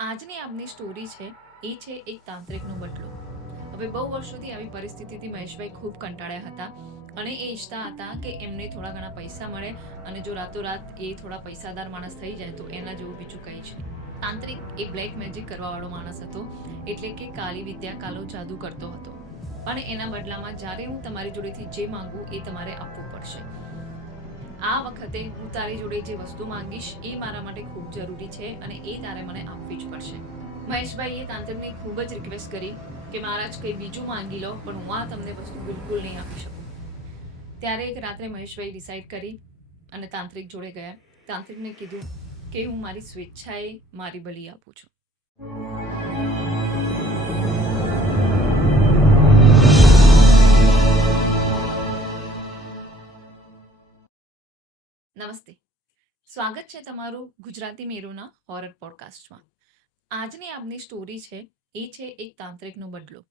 આજની આપની સ્ટોરી છે, એ છે એક તાંત્રિકનો બદલો. હવે બહુ વર્ષોથી આવી પરિસ્થિતિથી મહેશભાઈ ખૂબ કંટાળ્યા હતા અને એ ઈચ્છતા હતા કે એમને થોડા ઘણા પૈસા મળે અને જો રાતોરાત એ થોડા પૈસાદાર માણસ થઈ જાય તો એના જેવું બીજું કંઈ છે. તાંત્રિક એ બ્લેક મેજિક કરવાવાળો માણસ હતો, એટલે કે કાલી વિદ્યા કાલો જાદુ કરતો હતો. પણ એના બદલામાં જ્યારે હું તમારી જોડેથી જે માંગુ એ તમારે આપવું પડશે. આ વખતે હું તારી જોડે જે વસ્તુ માંગીશ એ મારા માટે ખૂબ જરૂરી છે અને એ તારે મને આપવી જ પડશે. મહેશભાઈએ તાંત્રિકને ખૂબ જ રિક્વેસ્ટ કરી કે મહારાજ કંઈ બીજું માંગી લો, પણ હું આ તમને વસ્તુ બિલકુલ નહીં આપી શકું. ત્યારે એક રાત્રે મહેશભાઈ ડિસાઈડ કરી અને તાંત્રિક જોડે ગયા. તાંત્રિકને કીધું કે હું મારી સ્વેચ્છાએ મારી બલી આપું છું. નમસ્તે. સ્વાગત છે તમારું ગુજરાતી મેરુના હોરર પોડકાસ્ટમાં આજની આપની સ્ટોરી છે, એ છે એક તાંત્રિકનો બદલો.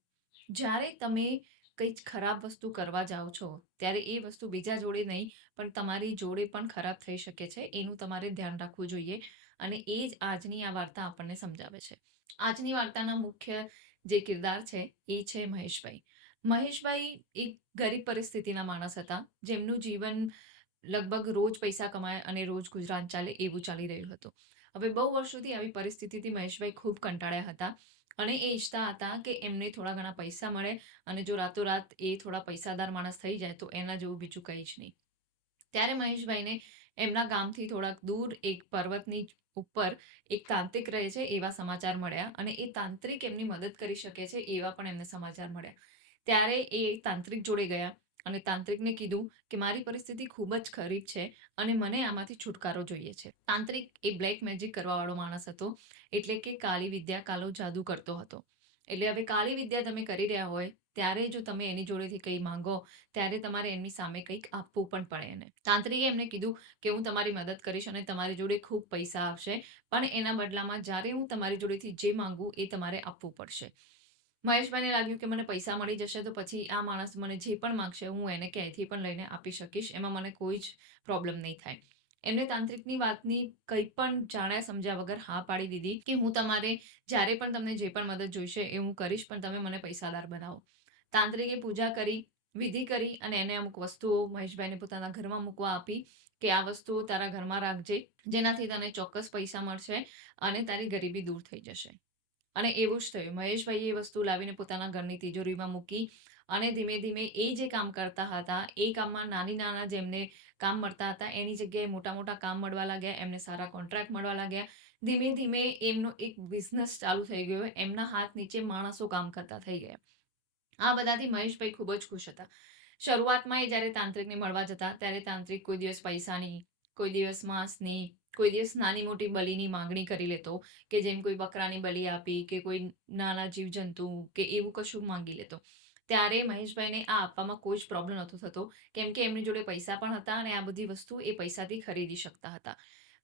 જ્યારે તમે કંઈ ખરાબ વસ્તુ કરવા જાઓ છો, ત્યારે એ વસ્તુ બીજા જોડે નહીં, પણ તમારી જોડે પણ ખરાબ થઈ શકે છે, એનું તમારે ધ્યાન રાખવું જોઈએ અને એ જ આજની આ વાર્તા આપણને સમજાવે છે. આજની વાર્તાના મુખ્ય જે કિરદાર છે, એ છે મહેશભાઈ. મહેશભાઈ એક ગરીબ પરિસ્થિતિના માણસ હતા, જેમનું જીવન લગભગ રોજ પૈસા કમાય અને રોજ ગુજરાન ચાલે એવું ચાલી રહ્યું હતું. હવે બહુ વર્ષોથી આવી પરિસ્થિતિથી મહેશભાઈ ખૂબ કંટાળ્યા હતા અને એ ઈચ્છતા હતા કે એમને થોડા ઘણા પૈસા મળે અને જો રાતોરાત એ થોડા પૈસાદાર માણસ થઈ જાય તો એના જેવું બીજું કંઈ જ નહીં. ત્યારે મહેશભાઈને એમના ગામથી થોડાક દૂર એક પર્વતની ઉપર એક તાંત્રિક રહે છે એવા સમાચાર મળ્યા અને એ તાંત્રિક એમની મદદ કરી શકે છે એવા પણ એમને સમાચાર મળ્યા. ત્યારે એ તાંત્રિક જોડે ગયા અને તાંત્રિકને કીધું કે, મારી પરિસ્થિતિ ખૂબ જ ખરીબ છે અને મને આમાંથી છુટકારો જોઈએ છે. તાંત્રિક એ બ્લેક મેજિક કરવાવાળો માણસ હતો, એટલે કે કાલી વિદ્યા કાલો જાદુ કરતો હતો. એટલે હવે કાળી વિદ્યા તમે કરી રહ્યા હોય, ત્યારે જો તમે એની જોડેથી કંઈ માંગો, ત્યારે તમારે એમની સામે કંઈક આપવું પણ પડે એને. તાંત્રિકે એમને કીધું કે, હું તમારી મદદ કરીશ અને તમારી જોડે ખૂબ પૈસા આવશે, પણ એના બદલામાં જ્યારે હું તમારી જોડેથી જે માંગુ એ તમારે આપવું પડશે. મહેશભાઈને લાગ્યું કે મને પૈસા મળી જશે તો પછી આ માણસ મને જે પણ માગશે હું એને ક્યાંયથી પણ લઈને આપી શકીશ. એમાં મને કોઈ જ પ્રોબ્લેમ નહીં થાય. એમને તાંત્રિકની વાતની કંઈ પણ જાણ્યા સમજ્યા વગર હા પાડી દીધી કે હું તમારે જ્યારે પણ તમને જે પણ મદદ જોઈશે એ હું કરીશ, પણ તમે મને પૈસાદાર બનાવો. તાંત્રિકે પૂજા કરી, વિધિ કરી અને એને અમુક વસ્તુઓ મહેશભાઈને પોતાના ઘરમાં મૂકવા આપી કે આ વસ્તુઓ તારા ઘરમાં રાખજે, જેનાથી તને ચોક્કસ પૈસા મળશે અને તારી ગરીબી દૂર થઈ જશે. અને એવું જ થયું. મહેશભાઈએ એ વસ્તુ લાવીને પોતાના ઘરની તિજોરીમાં મૂકી અને ધીમે ધીમે એ જે કામ કરતા હતા, એ કામમાં નાની નાના જેમને કામ મળતા હતા, એની જગ્યાએ મોટા મોટા કામ મળવા લાગ્યા, એમને સારા કોન્ટ્રાક્ટ મળવા લાગ્યા. ધીમે ધીમે એમનો એક બિઝનેસ ચાલુ થઈ ગયો. એમના હાથ નીચે માણસો કામ કરતા થઈ ગયા. આ બધાથી મહેશભાઈ ખૂબ જ ખુશ હતા. શરૂઆતમાં એ જ્યારે તાંત્રિકને મળવા જતા, ત્યારે તાંત્રિક કોઈ દિવસ પૈસાની, કોઈ દિવસ માંસની કોઈ દિવસ નાની મોટી બલીની માંગણી કરી લેતો કે જેમ કોઈ બકરાની બલી આપી કે કોઈ નાના જીવજંતુ કે એવું કશું માંગી લેતો. ત્યારે મહેશભાઈને આ આપવામાં કોઈ જ પ્રોબ્લેમ નહોતો થતો. કેમ કે એમની જોડે પૈસા પણ હતા અને આ બધી વસ્તુ એ પૈસાથી ખરીદી શકતા હતા.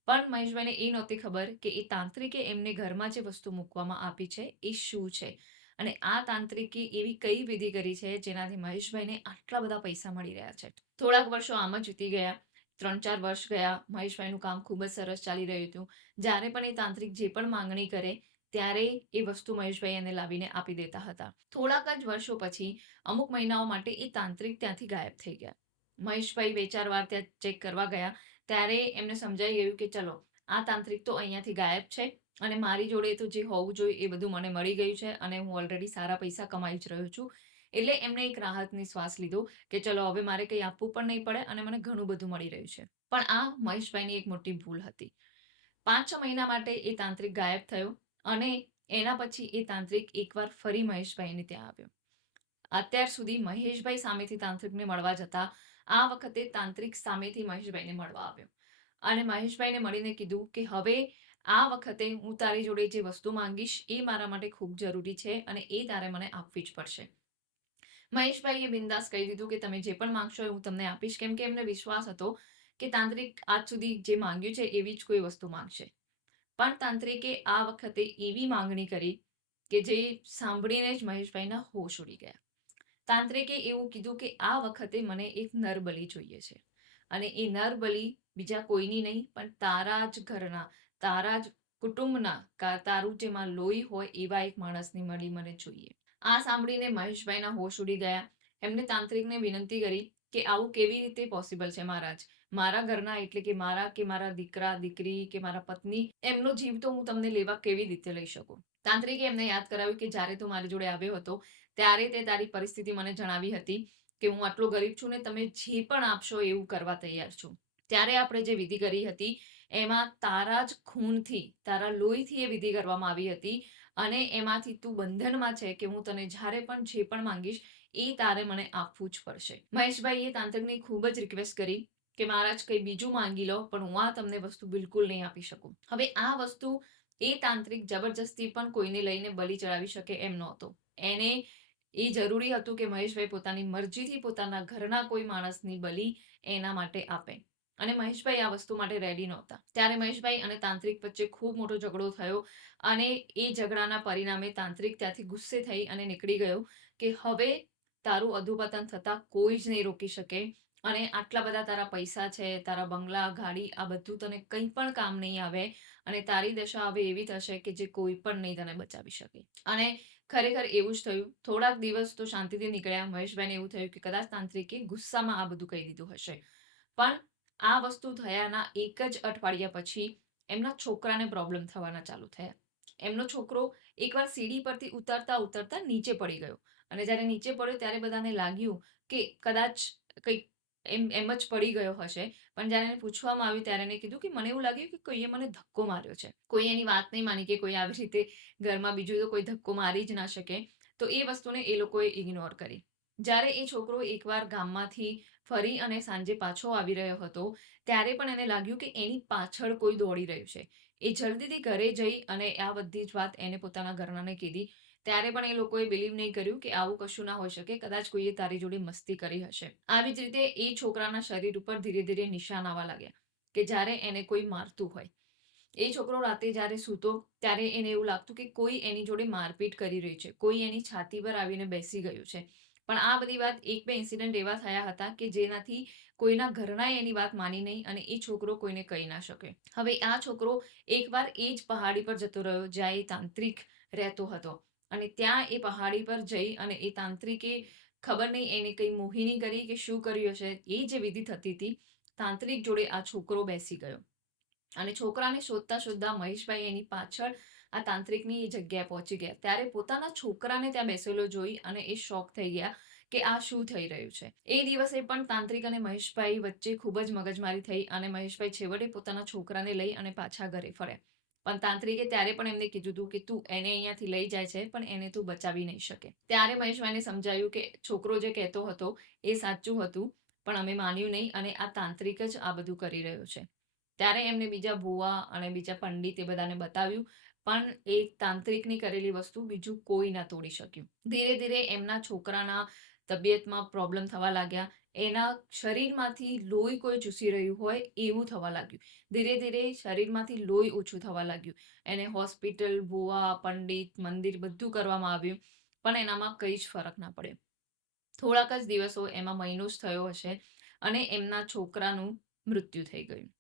પણ મહેશભાઈને એ નહોતી ખબર કે એ તાંત્રિકે એમને ઘરમાં જે વસ્તુ મૂકવામાં આપી છે એ શું છે? અને આ તાંત્રિકે એવી કઈ વિધિ કરી છે જેનાથી મહેશભાઈને આટલા બધા પૈસા મળી રહ્યા છે? થોડાક વર્ષો આમ જ વીતી ગયા. ત્રણ ચાર વર્ષ ગયા, મહેશભાઈનું કામ ખૂબ જ સરસ ચાલી રહ્યું હતું. જ્યારે પણ એ તાંત્રિક જે પણ માંગણી કરે, ત્યારે એ વસ્તુ મહેશભાઈ એને લાવીને આપી દેતા હતા. થોડાક જ વર્ષો પછી અમુક મહિનાઓ માટે એ તાંત્રિક ત્યાંથી ગાયબ થઈ ગયા. મહેશભાઈ બે ચાર વાર ત્યાં ચેક કરવા ગયા, ત્યારે એમને સમજાઈ ગયું કે ચલો, આ તાંત્રિક તો અહીંયાથી ગાયબ છે અને મારી જોડે તો જે હોવું જોઈએ એ બધું મને મળી ગયું છે અને હું ઓલરેડી સારા પૈસા કમાઈ જ રહ્યો છું. એટલે એમને એક રાહતની શ્વાસ લીધો કે ચલો હવે મારે કંઈ આપવું પણ નહીં પડે અને મને ઘણું બધું મળી રહ્યું છે. પણ આ મહેશભાઈની એક મોટી ભૂલ હતી. પાંચ છ મહિના માટે એ તાંત્રિક ગાયબ થયો અને એના પછી એ તાંત્રિક એકવાર ફરી મહેશભાઈને ત્યાં આવ્યો. અત્યાર સુધી મહેશભાઈ સામેથી તાંત્રિકને મળવા જતા આ વખતે તાંત્રિક સામેથી મહેશભાઈને મળવા આવ્યો. અને મહેશભાઈને મળીને કીધું કે હવે આ વખતે હું તારી જોડે જે વસ્તુ માંગીશ એ મારા માટે ખૂબ જરૂરી છે અને એ તારે મને આપવી જ પડશે. મહેશભાઈએ બિંદાસ કહી દીધું કે તમે જે પણ માંગશો હું તમને આપીશ. કેમ કે એમને વિશ્વાસ હતો કે તાંત્રિક આજ સુધી જે માંગ્યું છે એવી જ કોઈ વસ્તુ માંગશે. પણ તાંત્રિકે આ વખતે એવી માંગણી કરી કે જે સાંભળીને જ મહેશભાઈના હોશ ઉડી ગયા. તાંત્રિકે એવું કીધું કે આ વખતે મને એક નરબલી જોઈએ છે. અને એ નરબલી બીજા કોઈની નહીં, પણ તારા જ ઘરના, તારા જ કુટુંબના તારું જેમાં લોહી હોય એવા એક માણસની મળી મને જોઈએ. આ સાંભળીને મહેશભાઈના હોશ ઉડી ગયા. એમને તાંત્રિકને વિનંતી કરી કે આવું કેવી રીતે પોસિબલ છે મહારાજ? મારા ઘરના એટલે કે મારા કે મારા દીકરા, દીકરી કે મારા પત્ની, એમનો જીવ તો હું તમને લેવા કેવી રીતે લઈ શકું? તાંત્રિકે એમને યાદ કરાવ્યું કે જ્યારે તું મારી જોડે આવ્યો હતો, ત્યારે તે તારી પરિસ્થિતિ મને જણાવી હતી કે હું આટલો ગરીબ છું ને તમે જે પણ આપશો એવું કરવા તૈયાર છું. ત્યારે આપણે જે વિધિ કરી હતી, એમાં તારા જ ખૂનથી, તારા લોહીથી એ વિધિ કરવામાં આવી હતી. અને એમાંથી તું બંધનમાં છે કે હું તને જ્યારે પણ જે પણ માંગીશ એ તારે મને આપવું જ પડશે. મહેશભાઈએ તાંત્રિકની ખૂબ જ રિક્વેસ્ટ કરી કે મહારાજ કંઈ બીજું માંગી લો, પણ હું આ તમને વસ્તુ બિલકુલ નહીં આપી શકું. હવે આ વસ્તુ એ તાંત્રિક જબરજસ્તી પણ કોઈને લઈને બલી ચડાવી શકે એમ નહોતો. એને એ જરૂરી હતું કે મહેશભાઈ પોતાની મરજીથી પોતાના ઘરના કોઈ માણસની બલી એના માટે આપે. અને મહેશભાઈ આ વસ્તુ માટે રેડી નહોતા. ત્યારે મહેશભાઈ અને તાંત્રિક વચ્ચે ખૂબ મોટો ઝઘડો થયો અને એ ઝઘડાના પરિણામે તાંત્રિક ત્યાંથી ગુસ્સે થઈ અને નીકળી ગયો કે હવે તારું અધુપતન થતા કોઈ જ નહીં રોકી શકે અને આટલા બધા તારા પૈસા છે, તારા બંગલા, ગાડી, આ બધું તને કંઈ પણ કામ નહીં આવે અને તારી દશા હવે એવી થશે કે જે કોઈ પણ નહીં તને બચાવી શકે. અને ખરેખર એવું જ થયું. થોડાક દિવસ તો શાંતિથી નીકળ્યા. મહેશભાઈને એવું થયું કે કદાચ તાંત્રિકે ગુસ્સામાં આ બધું કહી દીધું હશે. પણ આ વસ્તુ થયાના એક જ અઠવાડિયા પછી એમના છોકરાને પ્રોબ્લેમ થવાના ચાલુ થયા. એમનો છોકરો એકવાર સીડી પરથી ઉતરતા ઉતરતા નીચે પડી ગયો. અને જ્યારે નીચે પડ્યો ત્યારે બધાને લાગ્યું કે કદાચ કંઈક એમ એમ જ પડી ગયો હશે. પણ જ્યારે એને પૂછવામાં આવ્યું ત્યારે એને કીધું કે મને એવું લાગ્યું કે કોઈએ મને ધક્કો માર્યો છે. કોઈ એની વાત નહીં માની કે કોઈ આવી રીતે ઘરમાં બીજું તો કોઈ ધક્કો મારી જ ના શકે. તો એ વસ્તુને એ લોકોએ ઇગ્નોર કરી. જ્યારે એ છોકરો એકવાર ગામમાંથી ફરી અને સાંજે પાછો આવી રહ્યો હતો, ત્યારે પણ એને લાગ્યું કે એની પાછળ કોઈ દોડી રહ્યું છે. એ જલ્દીથી ઘરે જઈ અને આ બધી જ વાત એને પોતાના ઘરનાને કીધી. ત્યારે પણ એ લોકોએ બિલીવ નહીં કર્યું કે આવું કશું ના હોઈ શકે, કદાચ કોઈએ તારી જોડે મસ્તી કરી હશે. આવી જ રીતે એ છોકરાના શરીર ઉપર ધીરે ધીરે નિશાન આવવા લાગ્યા કે જ્યારે એને કોઈ મારતું હોય. એ છોકરો રાતે જ્યારે સૂતો, ત્યારે એને એવું લાગતું કે કોઈ એની જોડે મારપીટ કરી રહ્યું છે, કોઈ એની છાતી પર આવીને બેસી ગયું છે. પણ આ બધી વાત એક બે ઇન્સિડન્ટ એવા થયા હતા કે જેનાથી કોઈના ઘરના એની વાત માની નહીં અને એ છોકરો કોઈને કહી ના શકે. હવે આ છોકરો એકવાર એ જ પહાડી પર જતો રહ્યો જ્યાં એ તાંત્રિક રહેતો હતો. અને ત્યાં એ પહાડી પર જઈ અને એ તાંત્રિકે ખબર નહીં એને કઈ મોહિની કરી કે શું કર્યું હશે, એ જે વિધિ થતી હતી, તાંત્રિક જોડે આ છોકરો બેસી ગયો. અને છોકરાને શોધતા શોધતા મહેશભાઈ એની પાછળ આ તાંત્રિકની એ જગ્યાએ પહોંચી ગયા. ત્યારે પોતાના છોકરાને ત્યાં બેસેલો જોઈ અને એ શોક થઈ ગયા કે આ શું થઈ રહ્યું છે. એ દિવસે પણ તાંત્રિક અને મહેશભાઈ વચ્ચે ખૂબ જ મગજમારી થઈ અને મહેશભાઈ છેવટે પોતાના છોકરાને લઈ અને પાછા ઘરે ફર્યા. પણ તાંત્રિકે ત્યારે પણ એમને કીધું હતું કે તું એને અહીંયાથી લઈ જાય છે, પણ એને તું બચાવી નહીં શકે. ત્યારે મહેશભાઈને સમજાયું કે છોકરો જે કહેતો હતો એ સાચું હતું, પણ અમે માન્યું નહીં અને આ તાંત્રિક જ આ બધું કરી રહ્યો છે. ત્યારે એમને બીજા ભુવા અને બીજા પંડિત એ બધાને બતાવ્યું પણ એક તાંત્રિકની કરેલી વસ્તુ બીજું કોઈ ના તોડી શક્યું. ધીરે ધીરે એમના છોકરાના તબિયતમાં પ્રોબ્લેમ થવા લાગ્યા. એના શરીરમાંથી લોહી કોઈ ચૂસી રહ્યું હોય એવું થવા લાગ્યું. ધીરે ધીરે શરીરમાંથી લોહી ઓછું થવા લાગ્યું. એને હોસ્પિટલ, ભુવા, પંડિત, મંદિર બધું કરવામાં આવ્યું, પણ એનામાં કંઈ જ ફરક ના પડ્યો. થોડાક જ દિવસો એમાં મહિનો જ થયો હશે અને એમના છોકરાનું મૃત્યુ થઈ ગયું.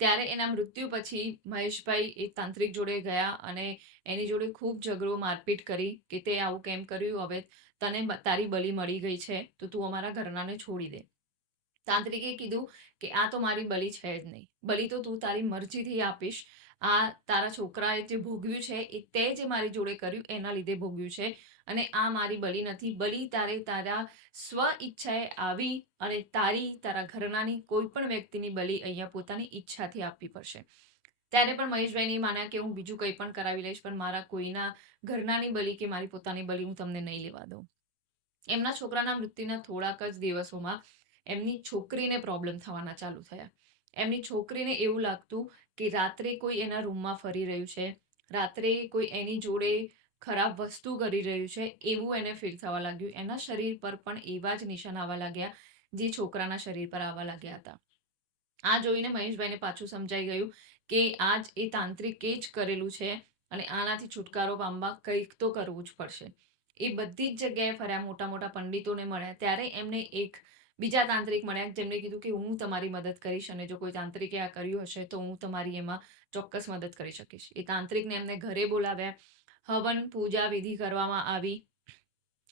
ત્યારે એના મૃત્યુ પછી મહેશભાઈ એ તાંત્રિક જોડે ગયા અને એની જોડે ખૂબ ઝઘડો મારપીટ કરી કે તે આવું કેમ કર્યું? હવે તને તારી બલી મળી ગઈ છે, તો તું અમારા ઘરનાને છોડી દે. તાંત્રિકે કીધું કે આ તો મારી બલી છે જ નહીં. બલી તો તું તારી મરજીથી આપીશ. આ તારા છોકરાએ જે ભોગવ્યું છે, એ તે જે મારી જોડે કર્યું, એના લીધે ભોગવ્યું છે. અને આ મારી બલી નથી. બલી તારે તારા સ્વ ઈચ્છાએ આવી અને તારી, તારા ઘરનાની કોઈ પણ વ્યક્તિની બલી અહીંયા પોતાની ઈચ્છાથી આપવી પડશે. ત્યારે પણ મહેશભાઈ નહીં માન્યા કે હું બીજું કંઈ પણ કરાવી લઈશ, પણ મારા કોઈના ઘરનાની બલી કે મારી પોતાની બલી હું તમને નહીં લેવા દઉં. એમના છોકરાના મૃત્યુના થોડાક જ દિવસોમાં એમની છોકરીને પ્રોબ્લેમ થવાના ચાલુ થયા. એમની છોકરીને એવું લાગતું કે રાત્રે કોઈ એના રૂમમાં ફરી રહ્યું છે, રાત્રે કોઈ એની જોડે ખરાબ વસ્તુ કરી રહ્યું છે, એવું એને ફીલ થવા લાગ્યું. એના શરીર પર પણ એવા જ નિશાન આવવા લાગ્યા, જે છોકરાના શરીર પર આવવા લાગ્યા હતા. આ જોઈને મહેશભાઈને પાછું સમજાઈ ગયું કે આજ એ તાંત્રિકે જ કરેલું છે અને આનાથી છુટકારો પામવા કંઈક તો કરવું જ પડશે. એ બધી જ જગ્યાએ ફર્યા મોટા મોટા પંડિતોને મળ્યા. ત્યારે એમને એક બીજા તાંત્રિક મળ્યા, જેમણે કીધું કે હું તમારી મદદ કરીશ અને જો કોઈ તાંત્રિકે આ કર્યું હશે તો હું તમારી એમાં ચોક્કસ મદદ કરી શકીશ. એ તાંત્રિકને એમને ઘરે બોલાવ્યા. હવન પૂજા વિધિ કરવામાં આવી.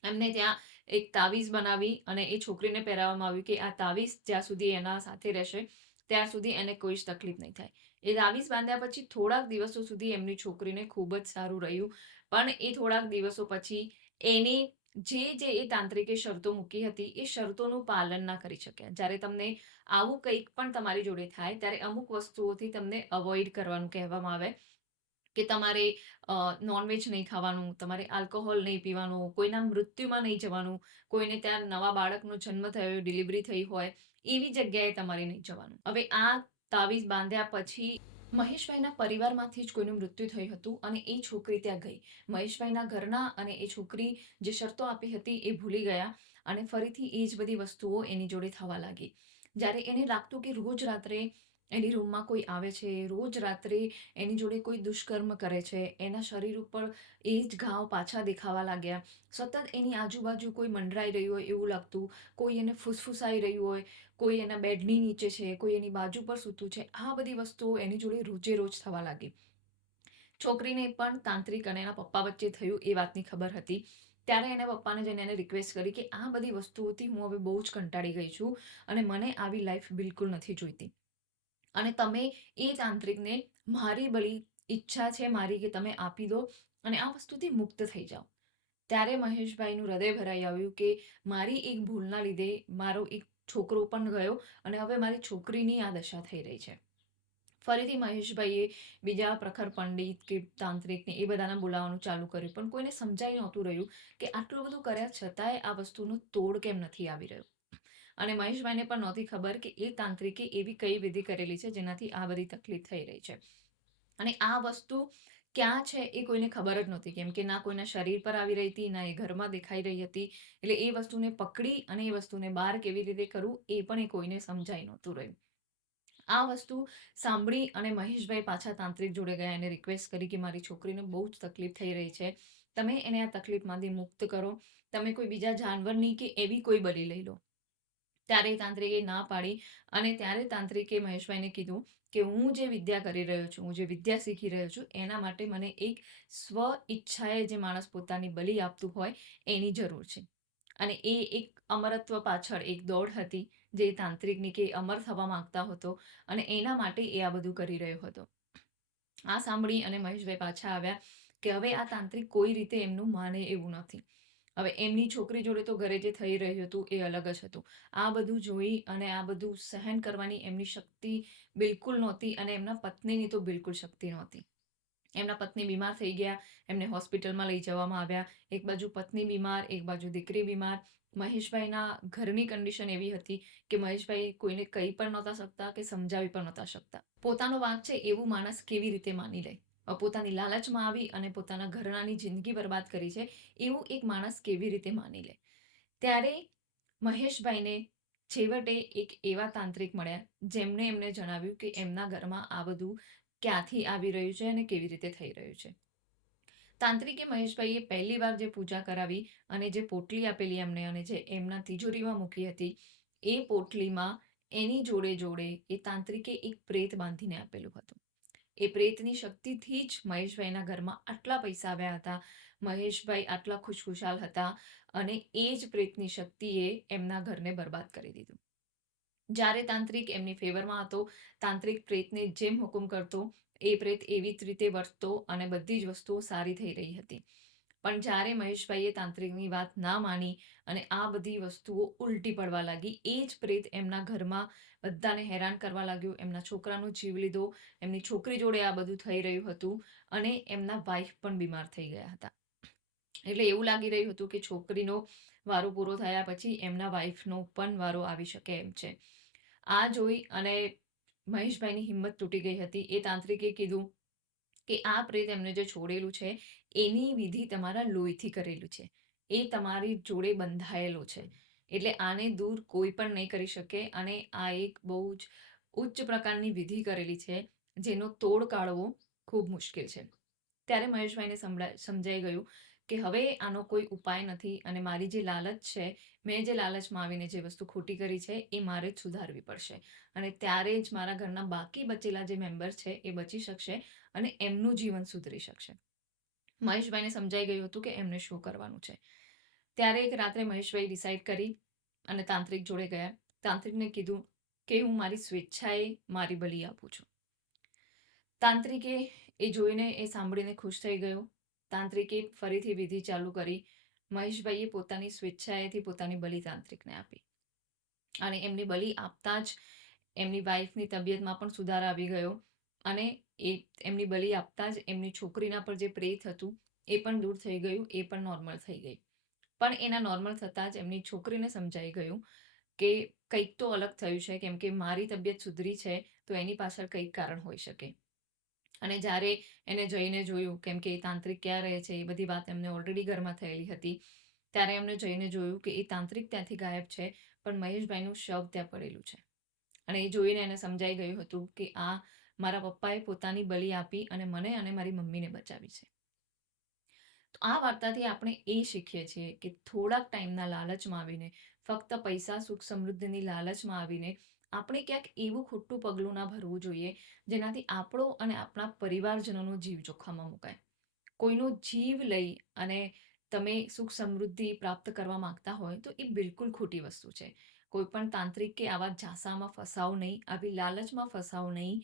એમને ત્યાં એક તાવીઝ બનાવી અને એ છોકરીને પહેરાવવામાં આવ્યું કે આ તાવીઝ જ્યાં સુધી એના સાથે રહેશે, ત્યાં સુધી એને કોઈ જ તકલીફ નહીં થાય. એ તાવીઝ બાંધ્યા પછી થોડાક દિવસો સુધી એમની છોકરીને ખૂબ જ સારું રહ્યું. પણ એ થોડાક દિવસો પછી એની જે જે એ તાંત્રિકે શરતો મૂકી હતી, એ શરતોનું પાલન ના કરી શક્યા. જ્યારે તમને આવું કંઈક પણ તમારી જોડે થાય, ત્યારે અમુક વસ્તુઓથી તમને અવોઇડ કરવાનું કહેવામાં આવે. કે તમારે નોનવેજ નહીં ખાવાનું, તમારે આલ્કોહોલ નહીં પીવાનું, કોઈના મૃત્યુમાં નહીં જવાનું, કોઈને ત્યાં નવા બાળકનો જન્મ થયો ડિલિવરી થઈ હોય, એવી જગ્યાએ તમારે નહીં જવાનું. હવે આ તાવીઝ બાંધ્યા પછી મહેશભાઈના પરિવારમાંથી જ કોઈનું મૃત્યુ થયું હતું અને એ છોકરી ત્યાં ગઈ. મહેશભાઈના ઘરના અને એ છોકરી જે શરતો આપી હતી એ ભૂલી ગયા અને ફરીથી એ જ બધી વસ્તુઓ એની જોડે થવા લાગી. જ્યારે એને લાગતું કે રોજ રાત્રે એની રૂમમાં કોઈ આવે છે, રોજ રાત્રે એની જોડે કોઈ દુષ્કર્મ કરે છે, એના શરીર ઉપર એ જ ઘાવ પાછા દેખાવા લાગ્યા. સતત એની આજુબાજુ કોઈ મંડરાઈ રહ્યું હોય એવું લાગતું, કોઈ એને ફૂસફૂસાઈ રહ્યું હોય, કોઈ એના બેડની નીચે છે, કોઈ એની બાજુ પર સૂતું છે, આ બધી વસ્તુઓ એની જોડે રોજે રોજ થવા લાગી. છોકરીને પણ તાંત્રિક અને એના પપ્પા વચ્ચે થયું એ વાતની ખબર હતી. ત્યારે એને પપ્પાને જઈને એને રિક્વેસ્ટ કરી કે આ બધી વસ્તુઓથી હું હવે બહુ જ કંટાળી ગઈ છું અને મને આવી લાઈફ બિલકુલ નથી જોઈતી. અને તમે એ તાંત્રિકને મારી બળી ઈચ્છા છે, મારી કે તમે આપી દો અને આ વસ્તુથી મુક્ત થઈ જાઓ. ત્યારે મહેશભાઈનું હૃદય ભરાઈ આવ્યું કે મારી એક ભૂલના લીધે મારો એક છોકરો પણ ગયો અને હવે મારી છોકરીની આ દશા થઈ રહી છે. ફરીથી મહેશભાઈએ બીજા પ્રખર પંડિત કે તાંત્રિકને એ બધાને બોલાવવાનું ચાલુ કર્યું, પણ કોઈને સમજાઈ નહોતું રહ્યું કે આટલું બધું કર્યા છતાંય આ વસ્તુનો તોડ કેમ નથી આવી રહ્યો? અને મહેશભાઈને પણ નહોતી ખબર કે એ તાંત્રિકે એવી કઈ વિધિ કરેલી છે જેનાથી આ બધી તકલીફ થઈ રહી છે. અને આ વસ્તુ ક્યાં છે એ કોઈને ખબર જ નહોતી, કેમ કે ના કોઈના શરીર પર આવી રહી હતી, ના એ ઘરમાં દેખાઈ રહી હતી, એટલે એ વસ્તુને પકડી અને એ વસ્તુને બહાર કેવી રીતે કરવું એ પણ એ કોઈને સમજાઈ નહોતું રહ્યું. આ વસ્તુ સાંભળી અને મહેશભાઈ પાછા તાંત્રિક જોડે ગયા, એને રિક્વેસ્ટ કરી કે મારી છોકરીને બહુ જ તકલીફ થઈ રહી છે, તમે એને આ તકલીફમાંથી મુક્ત કરો, તમે કોઈ બીજા જાનવરની કે એવી કોઈ બલી લઈ લો. ત્યારે તાંત્રિકે ના પાડી અને ત્યારે તાંત્રિકે મહેશભાઈને કીધું કે હું જે વિદ્યા કરી રહ્યો છું, હું જે વિદ્યા શીખી રહ્યો છું, એના માટે મને એક સ્વ ઈચ્છાએ જે માણસ પોતાની બલિ આપતું હોય એની જરૂર છે. અને એ એક અમરત્વ પાછળ, એક દોડ હતી જે તાંત્રિકની કે અમર થવા માંગતા હતો અને એના માટે એ આ બધું કરી રહ્યો હતો. આ સાંભળી અને મહેશભાઈ પાછા આવ્યા કે હવે આ તાંત્રિક કોઈ રીતે એમનું માને એવું નથી. હવે એમની છોકરી જોડે તો ઘરે જે થઈ રહ્યું હતું એ અલગ જ હતું. આ બધું જોઈ અને આ બધું સહન કરવાની એમની શક્તિ બિલકુલ નહોતી અને એમના પત્નીની તો બિલકુલ શક્તિ નહોતી. એમના પત્ની બીમાર થઈ ગયા, એમને હોસ્પિટલમાં લઈ જવામાં આવ્યા. એક બાજુ પત્ની બીમાર, એક બાજુ દીકરી બીમાર. મહેશભાઈના ઘરની કન્ડિશન એવી હતી કે મહેશભાઈ કોઈને કહી પણ નહોતા શકતા કે સમજાવી પણ નહોતા શકતા. પોતાનો વાંક છે એવું માણસ કેવી રીતે માની લે? પોતાની લાલચમાં આવી અને પોતાના ઘરણાની જિંદગી બરબાદ કરી છે, એવું એક માણસ કેવી રીતે માની લે? ત્યારે મહેશભાઈને છેવટે એક એવા તાંત્રિક મળ્યા, જેમણે એમને જણાવ્યું કે એમના ઘરમાં આ બધું ક્યાંથી આવી રહ્યું છે અને કેવી રીતે થઈ રહ્યું છે. તાંત્રિકે મહેશભાઈએ પહેલી વાર જે પૂજા કરાવી અને જે પોટલી આપેલી એમને અને જે એમના તિજોરીમાં મૂકી હતી, એ પોટલીમાં એની જોડે જોડે એ તાંત્રિકે એક પ્રેત બાંધીને આપેલું હતું. એ પ્રેતની શક્તિથી જ મહેશભાઈના ઘરમાં આટલા પૈસા આવ્યા હતા. મહેશભાઈ આટલા ખુશખુશાલ હતા અને એ જ પ્રેતની શક્તિએ એમના ઘરને બરબાદ કરી દીધું. જ્યારે તાંત્રિક એમની ફેવરમાં હતો, તાંત્રિક પ્રેતને જેમ હુકુમ કરતો, એ પ્રેત એવી જ રીતે વર્તતો અને બધી જ વસ્તુઓ સારી થઈ રહી હતી. પણ જ્યારે મહેશભાઈએ તાંત્રિકની વાત ના માની અને આ બધી વસ્તુઓ ઉલટી પડવા લાગી, એ જ પ્રેત એમના ઘરમાં બધાને હેરાન કરવા લાગ્યું. એમના છોકરાનો જીવ લીધો, એમની છોકરી જોડે આ બધું થઈ રહ્યું હતું અને એમના વાઈફ પણ બીમાર થઈ ગયા હતા. એટલે એવું લાગી રહ્યું હતું કે છોકરીનો વારો પૂરો થયા પછી એમના વાઈફનો પણ વારો આવી શકે એમ છે. આ જોઈ અને મહેશભાઈની હિંમત તૂટી ગઈ હતી. એ તાંત્રિકે કીધું કે આ પ્રેત એમને જે છોડેલું છે એની વિધિ તમારા લોહીથી કરેલું છે. એ તમારી જોડે બંધાયેલો છે. એટલે આને દૂર કોઈ પણ નહીં કરી શકે અને આ એક બહુ જ ઉચ્ચ પ્રકારની વિધિ કરેલી છે, જેનો તોડ કાઢવો ખૂબ મુશ્કેલ છે. ત્યારે મહેશભાઈને સમજાઈ ગયું કે હવે આનો કોઈ ઉપાય નથી અને મારી જે લાલચ છે, મેં જે લાલચમાં આવીને જે વસ્તુ ખોટી કરી છે, એ મારે જ સુધારવી પડશે. અને ત્યારે જ મારા ઘરના બાકી બચેલા જે મેમ્બર છે, એ બચી શકશે અને એમનું જીવન સુધરી શકશે. મહેશભાઈને સમજાઈ ગયું હતું કે એમને શું કરવાનું છે. ત્યારે એક રાત્રે મહેશભાઈ ડિસાઈડ કરી અને તાંત્રિક જોડે ગયા. તાંત્રિકને કીધું કે હું મારી સ્વેચ્છાએ મારી બલિ આપું છું. તાંત્રિકે એ જોઈને એ સાંભળીને ખુશ થઈ ગયો. તાંત્રિકે ફરીથી વિધિ ચાલુ કરી. મહેશભાઈએ પોતાની સ્વેચ્છાએથી પોતાની બલિ તાંત્રિકને આપી. અને એમની બલિ આપતા જ એમની વાઈફની તબિયતમાં પણ સુધાર આવી ગયો. અને એ એમની બલિ આપતા જ એમની છોકરીના પર જે પ્રેત હતું, એ પણ દૂર થઈ ગયું, એ પણ નોર્મલ થઈ ગઈ. પણ એના નોર્મલ થતાં જ એમની છોકરીને સમજાઈ ગયું કે કંઈક તો અલગ થયું છે, કેમ કે મારી તબિયત સુધરી છે, તો એની પાછળ કંઈક કારણ હોઈ શકે. અને જ્યારે એને જઈને જોયું કેમ કે એ તાંત્રિક ક્યાં રહે છે, એ બધી વાત એમને ઓલરેડી ઘરમાં થયેલી હતી, ત્યારે એમને જઈને જોયું કે એ તાંત્રિક ત્યાંથી ગાયબ છે, પણ મહેશભાઈનું શવ ત્યાં પડેલું છે. અને એ જોઈને એને સમજાઈ ગયું હતું કે આ મારા પપ્પાએ પોતાની બલિ આપી અને મને અને મારી મમ્મીને બચાવી છે. તો આ વાર્તાથી આપણે એ શીખીએ છીએ કે થોડાક ટાઈમના લાલચમાં આવીને, ફક્ત પૈસા, સુખ સમૃદ્ધિની લાલચમાં આવીને આપણે ક્યાંક એવું ખોટું પગલું ના ભરવું જોઈએ, જેનાથી આપણો અને આપણા પરિવારજનોનો જીવ જોખમમાં મુકાય. કોઈનો જીવ લઈ અને તમે સુખ સમૃદ્ધિ પ્રાપ્ત કરવા માંગતા હોય તો એ બિલકુલ ખોટી વસ્તુ છે. કોઈ પણ તાંત્રિક કે આવા ઝાંસામાં ફસાવો નહીં, આવી લાલચમાં ફસાવો નહીં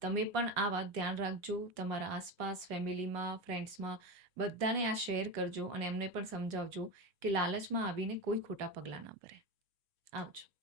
તમે પણ આ વાત ધ્યાન રાખજો, તમારા આસપાસ, ફેમિલીમાં, ફ્રેન્ડ્સમાં, બધાને આ શેર કરજો અને એમને પણ સમજાવજો કે લાલચમાં આવીને કોઈ ખોટા પગલાં ના ભરે. આવજો.